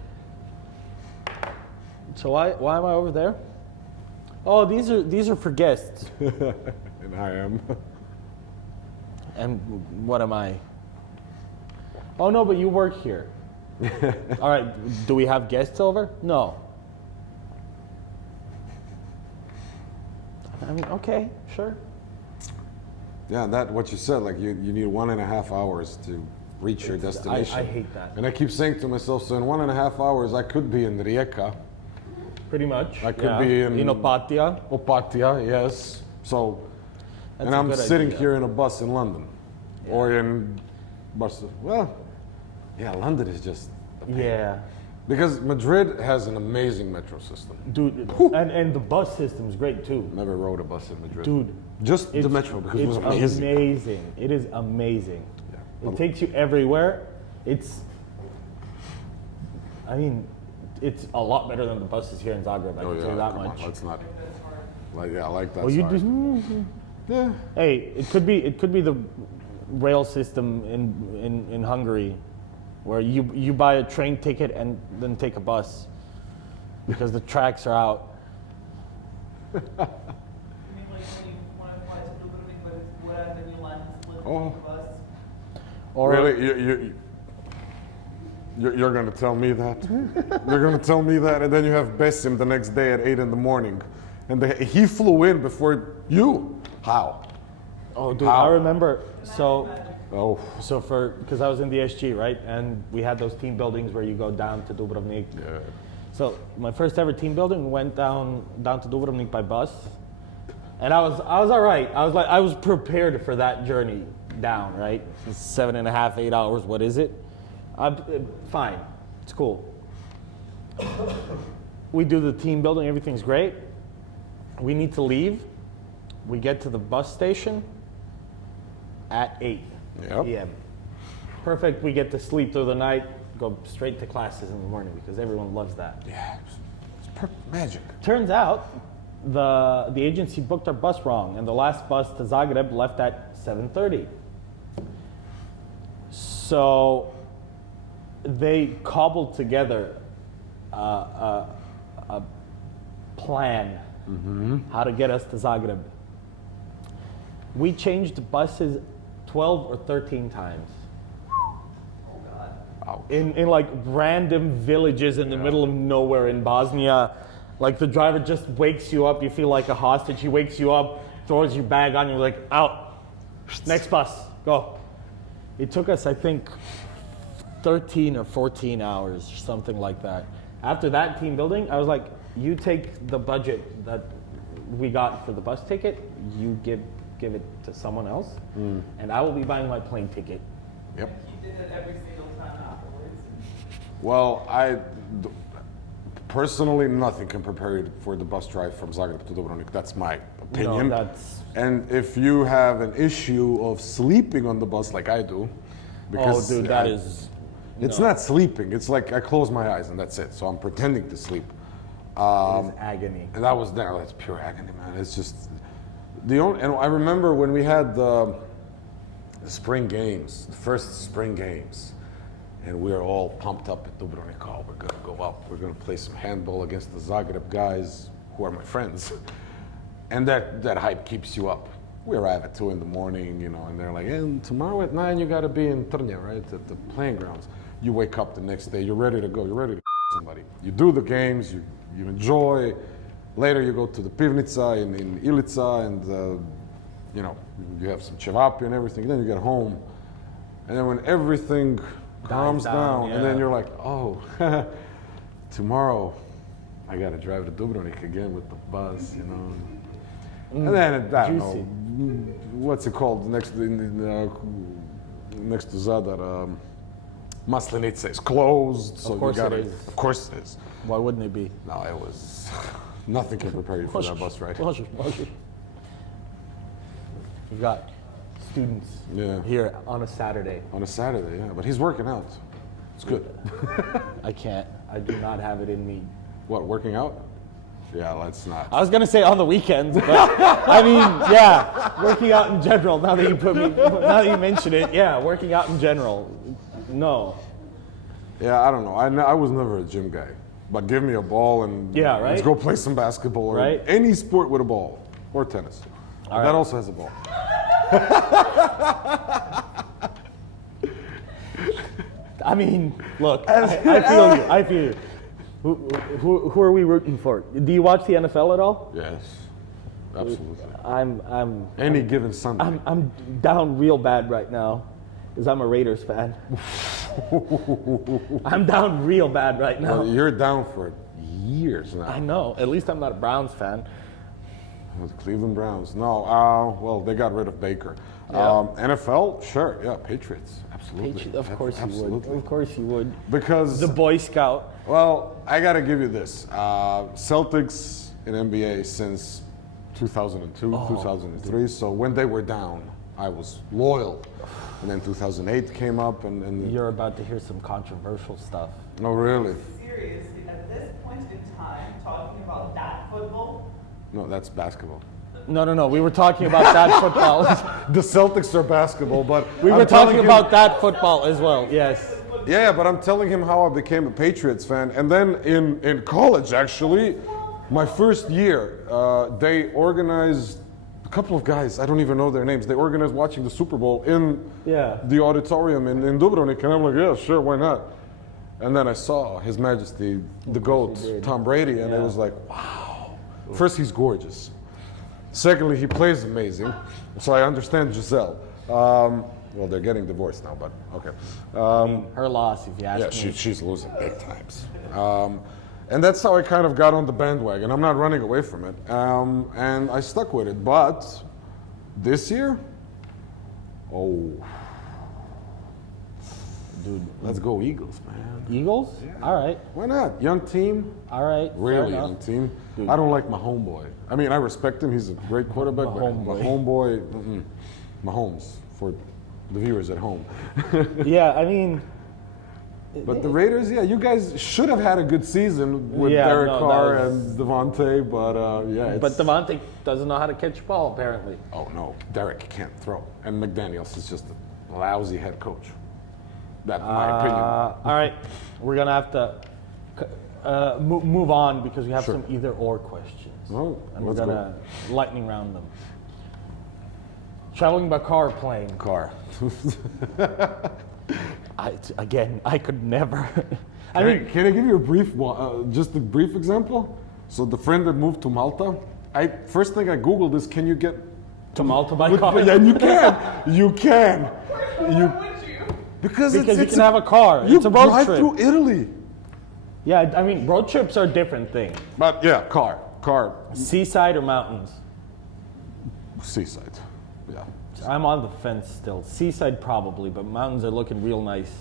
so why am I over there? Oh, these are for guests. And I am. And what am I? Oh no, but you work here. All right, do we have guests over? No. I mean, okay, sure. Yeah, that what you said, like you need 1.5 hours to reach your destination. I hate that. And I keep saying to myself, so in 1.5 hours I could be in Rijeka. Pretty much. I could be in Opatija. Opatija, yes. So, That's and a I'm good sitting idea. here in a bus in London, or in Barcelona. Well, yeah, London is just a pain. Yeah. Because Madrid has an amazing metro system. Dude, and the bus system is great too. Never rode a bus in Madrid. Dude, just the metro because it was it's amazing. amazing. It is amazing. Yeah. It takes you everywhere. I mean, it's a lot better than the buses here in Zagreb. I Oh can yeah, tell you that come much. on, let's not. That's hard. Like yeah, I like that. Well, you side. just, Yeah. hey, it could be the rail system in Hungary, where you buy a train ticket and then take a bus because the tracks are out. You mean like when you want to fly to Dubrovnik, but it's wet and you land split Oh. the bus? Or Really? You're going to tell me that? You're going to tell me that? And then you have Besim the next day at 8 in the morning. And he flew in before you. How? oh, dude, How? I remember. So Oh, because I was in the SG, right, and we had those team buildings where you go down to Dubrovnik. yeah. So my first ever team building went down to Dubrovnik by bus, and I was all right. I was prepared for that journey down, right? 7.5, 8 hours. What is it? Fine, it's cool. We do the team building. Everything's great. We need to leave. We get to the bus station at 8 Yep. p.m. Perfect. We get to sleep through the night. Go straight to classes in the morning because everyone loves that. Yeah, it's magic. Turns out the agency booked our bus wrong, and the last bus to Zagreb left at 7:30. So they cobbled together a plan how to get us to Zagreb. We changed buses 12 or 13 times. Ouch. In like random villages in the middle of nowhere in Bosnia. Like the driver just wakes you up, you feel like a hostage. He wakes you up, throws your bag on you, like out. Next bus, go. It took us, I think, 13 or 14 hours or something like that. After that team building, I was like, you take the budget that we got for the bus ticket, you give it to someone else, and I will be buying my plane ticket. Yep. He did it every single time afterwards. Well, personally, nothing can prepare you for the bus drive from Zagreb to Dubrovnik. That's my opinion. No, that's And if you have an issue of sleeping on the bus like I do, because dude, that is. it's no, not sleeping. It's like I close my eyes and that's it. So I'm pretending to sleep. it is agony. And that's pure agony, man. It's just and I remember when we had the spring games, the first spring games, and we were all pumped up at Dubrovnik. Oh, we're gonna go up. We're gonna play some handball against the Zagreb guys, who are my friends, and that hype keeps you up. We arrive at 2 in the morning, and they're like, and tomorrow at 9 you gotta be in Trnja, right, at the playing grounds. You wake up the next day, you're ready to go. You're ready to somebody. You do the games, you enjoy. Later you go to the Pivnica in Ilica, and you have some cevapi and everything. Then you get home, and then when everything calms down, and then yeah. you're like, oh, tomorrow I gotta drive to Dubrovnik again with the bus, And then I don't know, Juicy. what's it called next to Zadar, Maslenitsa is closed, so Of course you gotta. it is. Of course it is. Why wouldn't it be? No, it was. Nothing can prepare you for that bus ride. We've got students Yeah. here on a Saturday. On a Saturday, yeah, but he's working out. It's good. I can't. I do not have it in me. What, working out? Yeah, let's not. I was gonna say on the weekends, but I mean, yeah, working out in general. Now that you mention it, yeah, working out in general. No. Yeah, I don't know. I was never a gym guy, but give me a ball and Yeah, right? let's go play some basketball or Right? any sport with a ball or tennis. All That right. also has a ball. I mean, look, I feel you. I feel you. Who are we rooting for? Do you watch the NFL at all? Yes, absolutely. I'm Any given Sunday. I'm down real bad right now because I'm a Raiders fan. I'm down real bad right now. Well, you're down for years now. I know. At least I'm not a Browns fan. With the Cleveland Browns. No, well, they got rid of Baker. Yeah. NFL, sure, yeah, Patriots, absolutely. Of course you would. Absolutely. Of course you would. Because, The Boy Scout. well, I gotta give you this. Celtics in NBA since 2002, 2003. So when they were down, I was loyal. And then 2008 came up and You're about to hear some controversial stuff. oh, really? Seriously, at this point in time, talking about that football, No, that's basketball. No. We were talking about that football. The Celtics are basketball, but We I'm were telling talking him- about that football as well. Yes. Yeah, but I'm telling him how I became a Patriots fan. And then in college, actually, my first year, they organized a couple of guys, I don't even know their names, they organized watching the Super Bowl in Yeah. the auditorium in Dubrovnik. And I'm like, yeah, sure, why not? And then I saw His Majesty, the GOAT, he did. Tom Brady, and it Yeah. was like, wow. First, he's gorgeous. Secondly, he plays amazing. So I understand Giselle. Well, they're getting divorced now, but okay. Her loss, if you ask Yeah, me. she's losing big times. And that's how I kind of got on the bandwagon. I'm not running away from it. And I stuck with it. But this year, oh, Dude, let's go Eagles, man. Eagles? All right. Why not? Young team, All right. fair really enough. young team. Dude. I don't like my homeboy. I mean, I respect him. He's a great quarterback. But Mahomeboy. my homeboy, Mahomes, for the viewers at home. Yeah, I mean, But the Raiders, yeah, you guys should have had a good season with Yeah, Derek no, Carr that and Devontae, but yeah. but It's, Devontae doesn't know how to catch a ball, apparently. oh no, Derek can't throw, and McDaniels is just a lousy head coach. That's my opinion. All right. We're going to have to move on because we have Sure. some either or questions. Oh, and we're let's going to lightning round them. Traveling by car or plane? Car. I could never. I mean, Can I give you a brief, just a brief example? So the friend that moved to Malta, first thing I Googled is, can you get to Malta by car? Yeah, you can. You can. You would you? because Because you it's can have a car. you It's a road drive trip. through Italy. Yeah, I mean, road trips are a different thing. But yeah, car. Seaside or mountains? Seaside. Yeah. I'm on the fence still. Seaside probably, but mountains are looking real nice.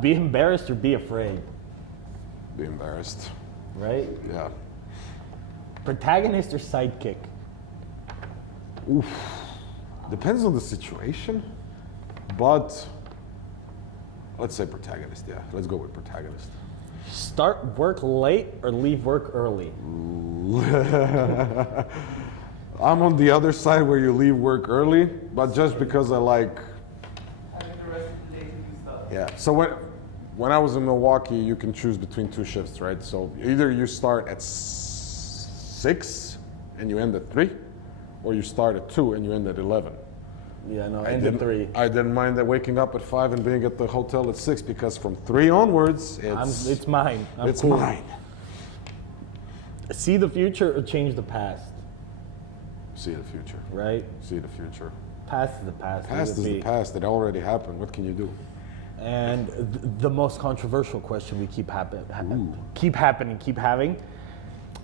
Be embarrassed or be afraid, Be embarrassed. right? Yeah. Protagonist or sidekick? Depends on the situation, but let's say protagonist. Yeah, let's go with protagonist. Start work late or leave work early? I'm on the other side where you leave work early, but just because I like. Having the rest of the day to do stuff. Yeah. So when I was in Milwaukee, you can choose between two shifts, right? So either you start at 6 and you end at 3, or you start at 2 and you end at 11. Yeah, no, I end at didn't- 3. I didn't mind that waking up at 5 and being at the hotel at 6, because from 3 onwards, It's mine. I'm it's cool. mine. See the future or change the past, See the future. right? See the future. Past is the past. leave Past it is the be. past. It already happened. What can you do? And the most controversial question we keep having: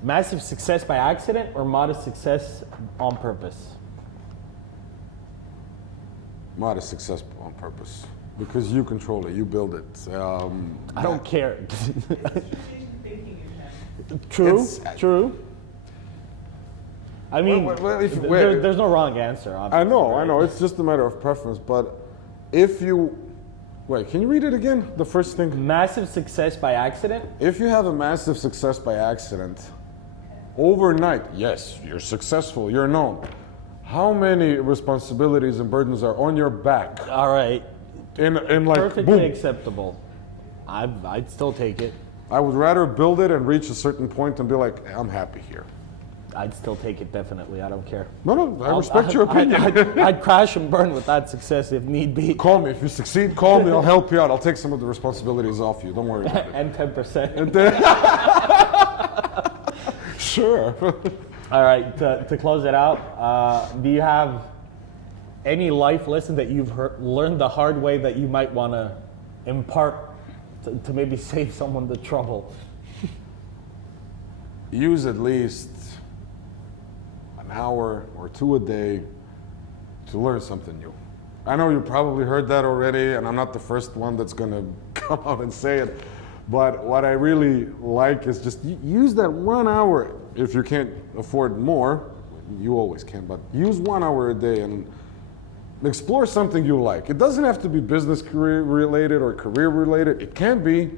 massive success by accident or modest success on purpose? Modest success on purpose. because you control it, you build it. I don't care. It's strategic thinking you have. True, It's- true. I mean, well, if- there's no wrong answer. I Obviously, know, right? I know. It's just a matter of preference. But if you wait, can you read it again? The first thing. Massive success by accident. If you have a massive success by accident, overnight, yes, you're successful, you're known. How many responsibilities and burdens are on your back? All right, In like, perfectly boom. acceptable. I'd still take it. I would rather build it and reach a certain point and be like, I'm happy here. I'd still take it definitely. I don't care. No, I respect your opinion. I'd crash and burn with that success if need be. Call me if you succeed. Call me. I'll help you out. I'll take some of the responsibilities off you. Don't worry about it. And 10%. Sure. All right, to close it out, do you have any life lesson that you've learned the hard way that you might want to impart to maybe save someone the trouble? Use at least an hour or two a day to learn something new. I know you probably heard that already, and I'm not the first one that's going to come out and say it, but what I really like is just use that 1 hour. If you can't afford more, you always can, but use 1 hour a day and explore something you like. It doesn't have to be business career related or career related. It can be,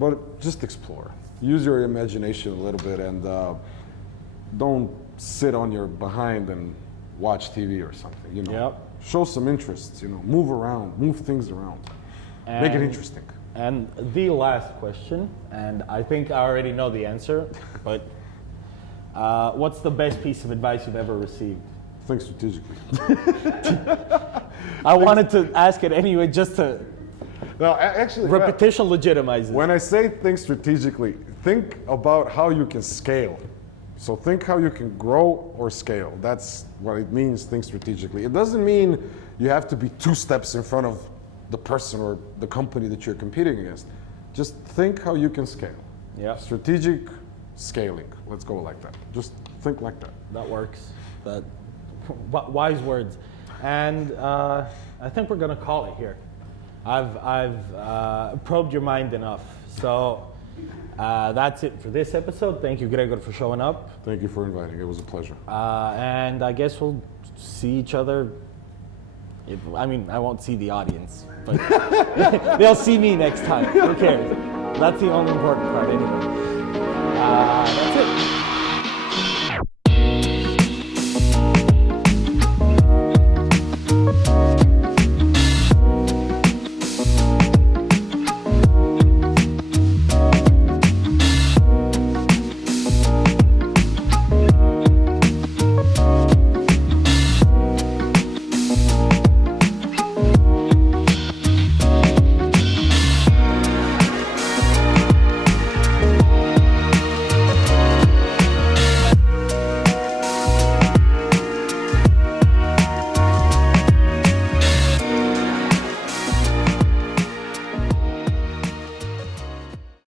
but just explore. Use your imagination a little bit, and don't sit on your behind and watch TV or something. You know, Yep. show some interest. You know, move around, move things around, make it And- interesting. And the last question, and I think I already know the answer, but what's the best piece of advice you've ever received? Think strategically. I wanted to ask it anyway, just to No, actually, repetition legitimizes. when I say think strategically, think about how you can scale. So think how you can grow or scale. That's what it means, think strategically. It doesn't mean you have to be 2 steps in front of the person or the company that you're competing against. Just think how you can scale. Yeah. Strategic scaling. Let's go like that. Just think like that. That works. That wise words. And I think we're gonna call it here. I've probed your mind enough. So that's it for this episode. Thank you, Gregor, for showing up. Thank you for inviting. It was a pleasure. And I guess we'll see each other. I mean, I won't see the audience, but they'll see me next time. Who cares? That's the only important part, anyway. That's it.